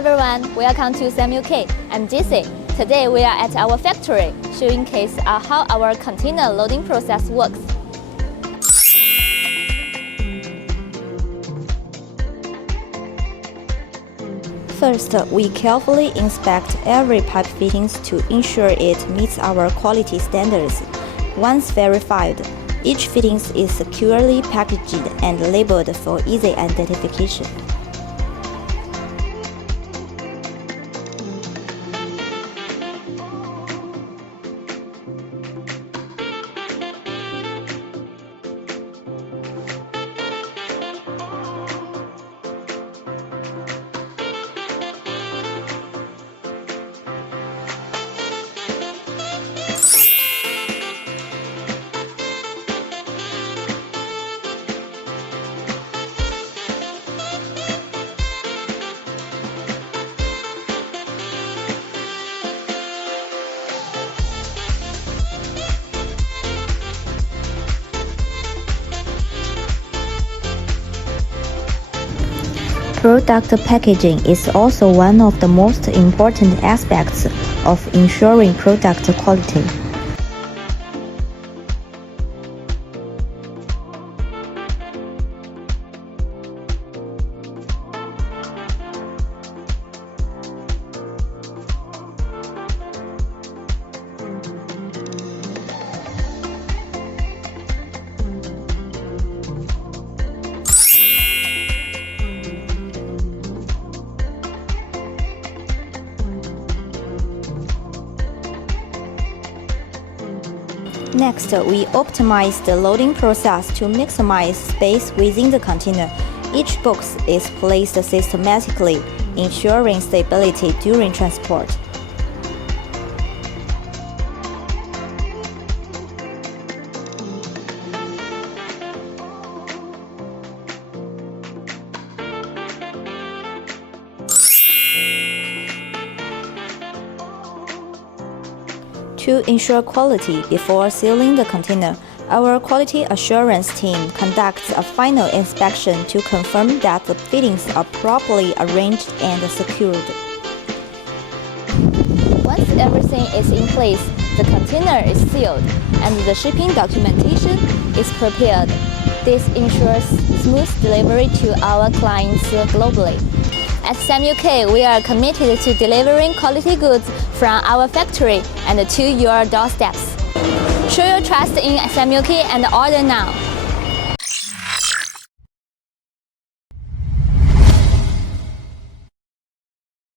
everyone, welcome to SAMUK. I'm Jesse. Today we are at our factory, showcase how our container loading process works. First, we carefully inspect every pipe fittings to ensure it meets our quality standards. Once verified, each fittings is securely packaged and labeled for easy identification. Product packaging is also one of the most important aspects of ensuring product quality. Next, we optimize the loading process to maximize space within the container. Each box is placed systematically, ensuring stability during transport. To ensure quality before sealing the container, our quality assurance team conducts a final inspection to confirm that the fittings are properly arranged and secured. Once everything is in place, the container is sealed and the shipping documentation is prepared. This ensures smooth delivery to our clients globally. At SAMUK, we are committed to delivering quality goods from our factory and to your doorsteps. Show your trust in SAMUK and order now.